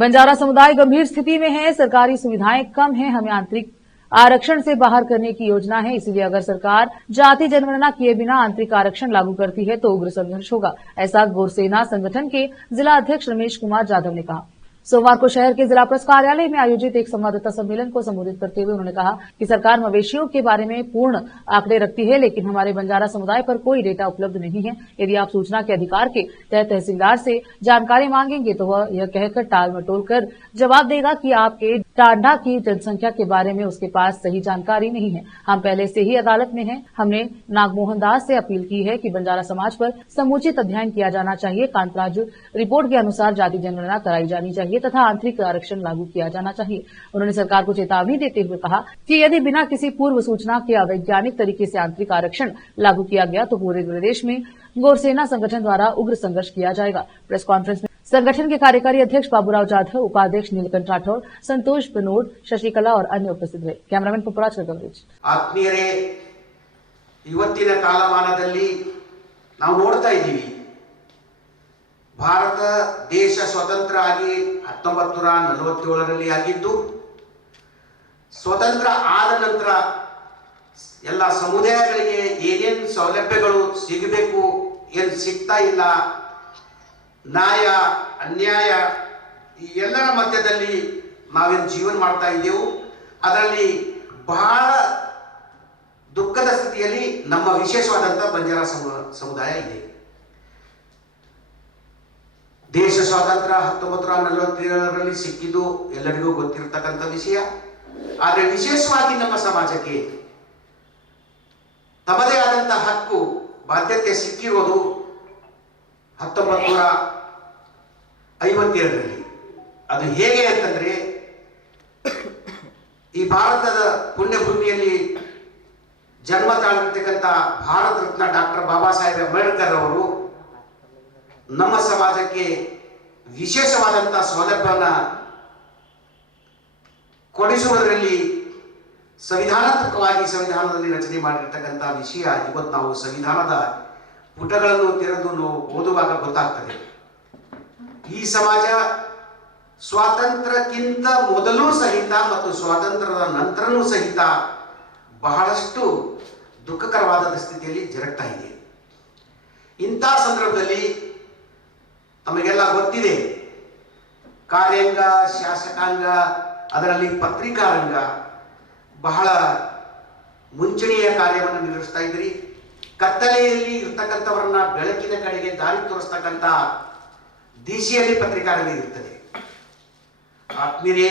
बंजारा समुदाय गंभीर स्थिति में है। सरकारी सुविधाएं कम हैं, हमें आंतरिक आरक्षण से बाहर करने की योजना है। इसलिए अगर सरकार जाति जनगणना किए बिना आंतरिक आरक्षण लागू करती है तो उग्र संघर्ष होगा, ऐसा गोरसेना संगठन के जिला अध्यक्ष रमेश कुमार जाधव ने कहा। सोमवार को शहर के जिला प्रेस कार्यालय में आयोजित एक संवाददाता सम्मेलन को संबोधित करते हुए उन्होंने कहा कि सरकार मवेशियों के बारे में पूर्ण आंकड़े रखती है, लेकिन हमारे बंजारा समुदाय पर कोई डेटा उपलब्ध नहीं है। यदि आप सूचना के अधिकार के तहत तहसीलदार से जानकारी मांगेंगे तो वह यह कहकर टाल मटोल कर जवाब देगा कि आपके टांडा की जनसंख्या के बारे में उसके पास सही जानकारी नहीं है। हम पहले से ही अदालत में हैं। हमने नागमोहन दास से अपील की है कि बंजारा समाज पर समुचित अध्ययन किया जाना चाहिए। कांतराज रिपोर्ट के अनुसार जाति जनगणना कराई जानी चाहिए तथा आंतरिक आरक्षण लागू किया जाना चाहिए। उन्होंने सरकार को चेतावनी देते हुए कहा कि यदि बिना किसी पूर्व सूचना के अवैज्ञानिक तरीके से आंतरिक आरक्षण लागू किया गया तो पूरे प्रदेश में गोरसेना संगठन द्वारा उग्र संघर्ष किया जाएगा। प्रेस कॉन्फ्रेंस में संगठन के कार्यकारी अध्यक्ष बाबूराव जाधव, उपाध्यक्ष नीलकंठ राठौड़, संतोष बनोड, शशिकला और अन्य उपस्थित रहे। कैमरामैन पुपराज का कवरेज। आत्मीयरे ಇವತ್ತಿನ ಕಾಲಮಾನದಲ್ಲಿ ನಾವು ನೋಡ್ತಾ ಇದ್ದೀವಿ, ಭಾರತ ದೇಶ ಸ್ವತಂತ್ರ ಆಗಿ 1947ರಲ್ಲಿ ಆಗಿದ್ದು, ಸ್ವತಂತ್ರ ಆದ ನಂತರ ಎಲ್ಲ ಸಮುದಾಯಗಳಿಗೆ ಏನೇನು ಸೌಲಭ್ಯಗಳು ಸಿಗಬೇಕು ಏನು ಸಿಗ್ತಾ ಇಲ್ಲ, ನ್ಯಾಯ ಅನ್ಯಾಯ ಈ ಎಲ್ಲರ ಮಧ್ಯದಲ್ಲಿ ನಾವೇನು ಜೀವನ ಮಾಡ್ತಾ ಇದ್ದೆವು। ಅದರಲ್ಲಿ ಬಹಳ ದುಃಖದ ಸ್ಥಿತಿಯಲ್ಲಿ ನಮ್ಮ ವಿಶೇಷವಾದಂಥ ಬಂಜಾರ ಸಮುದಾಯ ಇದೆ। ದೇಶ ಸ್ವಾತಂತ್ರ್ಯ 1947ರಲ್ಲಿ ಸಿಕ್ಕಿದ್ದು ಎಲ್ಲರಿಗೂ ಗೊತ್ತಿರತಕ್ಕಂಥ ವಿಷಯ। ಆದರೆ ವಿಶೇಷವಾಗಿ ನಮ್ಮ ಸಮಾಜಕ್ಕೆ ತಮ್ಮದೇ ಆದಂಥ ಹಕ್ಕು ಬಾಧ್ಯತೆ ಸಿಕ್ಕಿರೋದು 1952ರಲ್ಲಿ। ಅದು ಹೇಗೆ ಅಂತಂದ್ರೆ, ಈ ಭಾರತದ ಪುಣ್ಯಭೂಮಿಯಲ್ಲಿ ಜನ್ಮ ತಾಳಿರ್ತಕ್ಕಂಥ ಭಾರತ ರತ್ನ ಡಾಕ್ಟರ್ ಬಾಬಾ ಸಾಹೇಬ್ ಅಂಬೇಡ್ಕರ್ ಅವರು ನಮ್ಮ ಸಮಾಜಕ್ಕೆ ವಿಶೇಷವಾದಂಥ ಸೌಲಭ್ಯವನ್ನು ಕೊಡಿಸುವುದರಲ್ಲಿ ಸಂವಿಧಾನಾತ್ಮಕವಾಗಿ ಸಂವಿಧಾನದಲ್ಲಿ ರಚನೆ ಮಾಡಿರ್ತಕ್ಕಂಥ ವಿಷಯ ಇವತ್ತು ನಾವು ಸಂವಿಧಾನದ ಪುಟಗಳನ್ನು ತೆರೆದು ಓದುವಾಗ ಗೊತ್ತಾಗ್ತದೆ। ಈ ಸಮಾಜ ಸ್ವಾತಂತ್ರ್ಯಕ್ಕಿಂತ ಮೊದಲು ಸಹಿತ ಮತ್ತು ಸ್ವಾತಂತ್ರ್ಯದ ನಂತರನೂ ಸಹಿತ ಬಹಳಷ್ಟು ದುಃಖಕರವಾದ ಸ್ಥಿತಿಯಲ್ಲಿ ಜರುಗ್ತಾ ಇದೆ। ಇಂಥ ಸಂದರ್ಭದಲ್ಲಿ ನಮಗೆಲ್ಲ ಗೊತ್ತಿದೆ, ಕಾರ್ಯಾಂಗ, ಶಾಸಕಾಂಗ, ಅದರಲ್ಲಿ ಪತ್ರಿಕಾರಂಗ ಬಹಳ ಮುಂಚೂಣಿಯ ಕಾರ್ಯವನ್ನು ನಿರ್ವಹಿಸ್ತಾ ಇದ್ರಿ। ಕತ್ತಲೆಯಲ್ಲಿ ಇರ್ತಕ್ಕಂಥವರನ್ನ ಬೆಳಕಿನ ಕಡೆಗೆ ದಾರಿ ತೋರಿಸ್ತಕ್ಕಂಥ ದಿಶೆಯಲ್ಲಿ ಪತ್ರಿಕಾರಂಗ ಇರ್ತದೆ। ಆತ್ಮೀಯರೇ,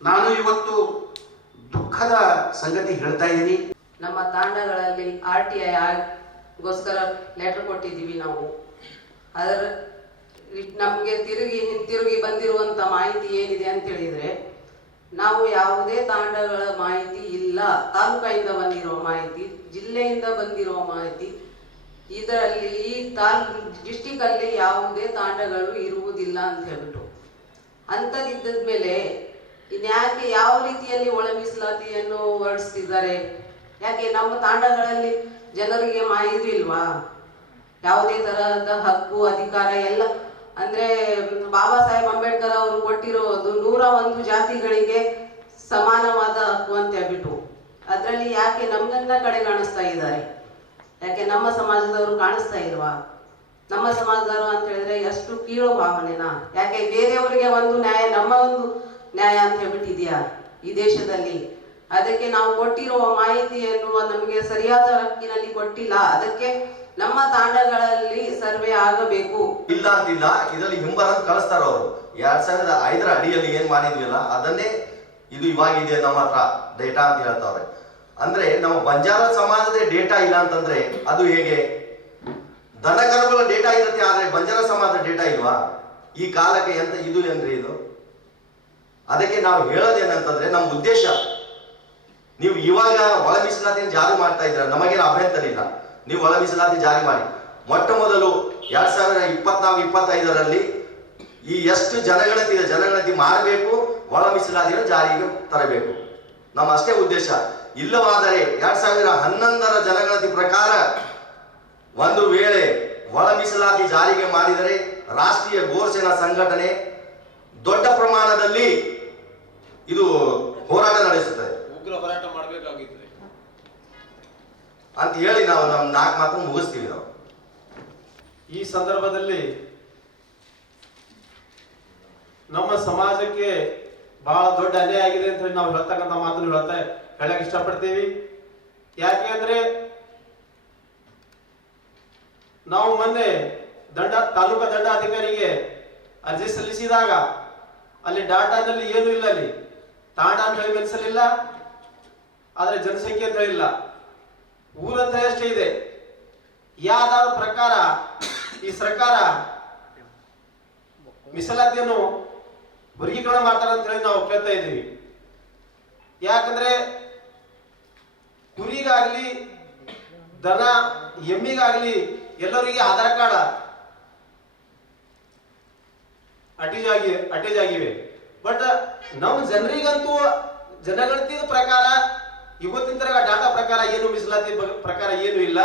ನಾನು ಇವತ್ತು ದುಃಖದ ಸಂಗತಿ ಹೇಳ್ತಾ ಇದ್ದೀನಿ। ನಮ್ಮ ತಾಂಡಗಳಲ್ಲಿ RTI ಗೋಸ್ಕರ ಲೆಟರ್ ಕೊಟ್ಟಿದ್ದೀವಿ ನಾವು। ಅದರ ನಮಗೆ ಹಿಂತಿರುಗಿ ಬಂದಿರುವಂಥ ಮಾಹಿತಿ ಏನಿದೆ ಅಂತ ಹೇಳಿದರೆ, ನಾವು ಯಾವುದೇ ತಾಂಡಗಳ ಮಾಹಿತಿ ಇಲ್ಲ, ತಾಲೂಕಿಂದ ಬಂದಿರುವ ಮಾಹಿತಿ, ಜಿಲ್ಲೆಯಿಂದ ಬಂದಿರುವ ಮಾಹಿತಿ, ಇದರಲ್ಲಿ ಈ ಡಿಸ್ಟಿಕಲ್ಲಿ ಯಾವುದೇ ತಾಂಡಗಳು ಇರುವುದಿಲ್ಲ ಅಂತ ಹೇಳ್ಬಿಟ್ಟು ಅಂಥದ್ದಿದ್ದ ಮೇಲೆ ಇನ್ಯಾಕೆ ಯಾವ ರೀತಿಯಲ್ಲಿ ಒಳ ಮೀಸಲಾತಿಯನ್ನು ಹೊರಡಿಸ್ತಿದ್ದಾರೆ? ಯಾಕೆ ನಮ್ಮ ತಾಂಡಗಳಲ್ಲಿ ಜನರಿಗೆ ಮಾಹಿತಿ ಇಲ್ವಾ? ಯಾವುದೇ ತರಹದ ಹಕ್ಕು ಅಧಿಕಾರ ಎಲ್ಲ ಅಂದರೆ ಬಾಬಾ ಸಾಹೇಬ್ ಅಂಬೇಡ್ಕರ್ ಅವರು ಕೊಟ್ಟಿರೋದು 101 ಜಾತಿಗಳಿಗೆ ಸಮಾನವಾದ ಹಕ್ಕು ಅಂತ ಹೇಳ್ಬಿಟ್ಟು, ಅದರಲ್ಲಿ ಯಾಕೆ ನಮ್ಮನ್ನ ಕಡೆ ಕಾಣಿಸ್ತಾ ಇದ್ದಾರೆ? ಯಾಕೆ ನಮ್ಮ ಸಮಾಜದವರು ಕಾಣಿಸ್ತಾ ಇಲ್ವಾ? ನಮ್ಮ ಸಮಾಜದವರು ಅಂತ ಹೇಳಿದ್ರೆ ಎಷ್ಟು ಕೀಳು ಭಾವನೆನಾ? ಯಾಕೆ ಬೇರೆಯವರಿಗೆ ಒಂದು ನ್ಯಾಯ, ನಮ್ಮ ಒಂದು ನ್ಯಾಯ ಅಂತ ಹೇಳ್ಬಿಟ್ಟಿದ್ಯಾ ಈ ದೇಶದಲ್ಲಿ? ಅದಕ್ಕೆ ನಾವು ಕೊಟ್ಟಿರುವ ಮಾಹಿತಿಯನ್ನು ನಮಗೆ ಸರಿಯಾದ ಹಕ್ಕಿನಲ್ಲಿ ಕೊಟ್ಟಿಲ್ಲ, ಅದಕ್ಕೆ ನಮ್ಮ ತಾಂಡಗಳಲ್ಲಿ ಸರ್ವೆ ಆಗಬೇಕು। ಇಲ್ಲ ಅಂತಿಲ್ಲ, ಇದರಲ್ಲಿ ಹಿಂಬರಂತ ಕಳಿಸ್ತಾರ ಅವರು। 2005ರ ಅಡಿಯಲ್ಲಿ ಏನ್ ಮಾಡಿದ್ವಿಲ್ಲ ಅದನ್ನೇ ಇದು ಇವಾಗಿದೆ ನಮ್ಮ ಹತ್ರ ಡೇಟಾ ಅಂತ ಹೇಳ್ತಾವ್ರೆ। ಅಂದ್ರೆ ನಮ್ಮ ಬಂಜಾರ ಸಮಾಜದ ಡೇಟಾ ಇಲ್ಲ ಅಂತಂದ್ರೆ ಅದು ಹೇಗೆ? ದನಕರುಗಳ ಡೇಟಾ ಇರುತ್ತೆ, ಆದ್ರೆ ಬಂಜಾರ ಸಮಾಜದ ಡೇಟಾ ಇಲ್ವಾ? ಈ ಕಾಲಕ್ಕೆ ಎಂತ ಇದು ಏನ್ರಿ ಇದು? ಅದಕ್ಕೆ ನಾವು ಹೇಳೋದೇನಂತಂದ್ರೆ, ನಮ್ಮ ಉದ್ದೇಶ, ನೀವು ಇವಾಗ ಒಳ ಮೀಸಲಾತಿಯನ್ನು ಜಾರಿ ಮಾಡ್ತಾ ಇದ್ರ, ನಮಗೇನು ಅಭ್ಯಂತರ ಇಲ್ಲ, ನೀವು ಒಳ ಮೀಸಲಾತಿ ಜಾರಿ ಮಾಡಿ। ಮೊಟ್ಟ ಮೊದಲು 2024-25ರಲ್ಲಿ ಈ ಎಷ್ಟು ಜನಗಣತಿ ಇದೆ ಜನಗಣತಿ ಮಾಡಬೇಕು, ಒಳ ಮೀಸಲಾತಿಯನ್ನು ಜಾರಿಗೆ ತರಬೇಕು, ನಮ್ಮ ಅಷ್ಟೇ ಉದ್ದೇಶ। ಇಲ್ಲವಾದರೆ 2011ರ ಜನಗಣತಿ ಪ್ರಕಾರ ಒಂದು ವೇಳೆ ಒಳ ಮೀಸಲಾತಿ ಜಾರಿಗೆ ಮಾಡಿದರೆ ರಾಷ್ಟ್ರೀಯ ಗೋರಸೇನಾ ಸಂಘಟನೆ ದೊಡ್ಡ ಸಂದರ್ಭದಲ್ಲಿ ಇದು ಹೋರಾಟ ನಡೆಸುತ್ತದೆ, ಉಗ್ರ ಹೋರಾಟ ಮಾಡಬೇಕಾಗಿತ್ತು ಅಂತ ಹೇಳಿ ನಾವು ನಮ್ಮ 4 ಮಾತು ಮುಗಿಸ್ತೀವಿ. ನಾವು ಈ ಸಂದರ್ಭದಲ್ಲಿ ನಮ್ಮ ಸಮಾಜಕ್ಕೆ ಬಹಳ ದೊಡ್ಡ ಅನ್ಯಾಯ ಆಗಿದೆ ಅಂತ ಹೇಳಿ ನಾವು ಹೇಳ್ತಕ್ಕಂಥ ಮಾತನ್ನು ಹೇಳಕ್ ಇಷ್ಟಪಡ್ತೀವಿ. ಯಾಕೆ ಅಂದ್ರೆ ನಾವು ಮೊನ್ನೆ ತಾಲೂಕಾ ದಂಡಾಧಿಕಾರಿಗೆ ಅರ್ಜಿ ಸಲ್ಲಿಸಿದಾಗ ಅಲ್ಲಿ ಡಾಟಾದಲ್ಲಿ ಏನು ಇಲ್ಲ, ಅಲ್ಲಿ ತಾಂಡ ಅಂತ ಹೇಳಿ ಮೆನ್ಸಲಿಲ್ಲ, ಆದ್ರೆ ಜನಸಂಖ್ಯೆ ಅಂತ ಹೇಳಿಲ್ಲ, ಊರಂತ ಅಷ್ಟೇ ಇದೆ. ಯಾವ್ದಾದ ಪ್ರಕಾರ ಈ ಸರ್ಕಾರ ಮೀಸಲಾತಿಯನ್ನು ವರ್ಗೀಕರಣ ಮಾಡ್ತಾರೆ ಅಂತ ಹೇಳಿ ನಾವು ಕೇಳ್ತಾ ಇದ್ದೀವಿ. ಯಾಕಂದ್ರೆ ಕುರಿಗಾಗ್ಲಿ ದನ ಎಮ್ಮಿಗಾಗ್ಲಿ ಎಲ್ಲರಿಗೆ ಆಧಾರ್ ಕಾರ್ಡ್ ಅಟೇಜ್ ಆಗಿವೆ. ಬಟ್ ನಮ್ಮ ಜನರಿಗಂತೂ ಜನಗಣತಿ ಪ್ರಕಾರ ಇವತ್ತಿನ ಡಾಟಾ ಪ್ರಕಾರ ಏನು ಮೀಸಲಾತಿ ಪ್ರಕಾರ ಏನು ಇಲ್ಲ.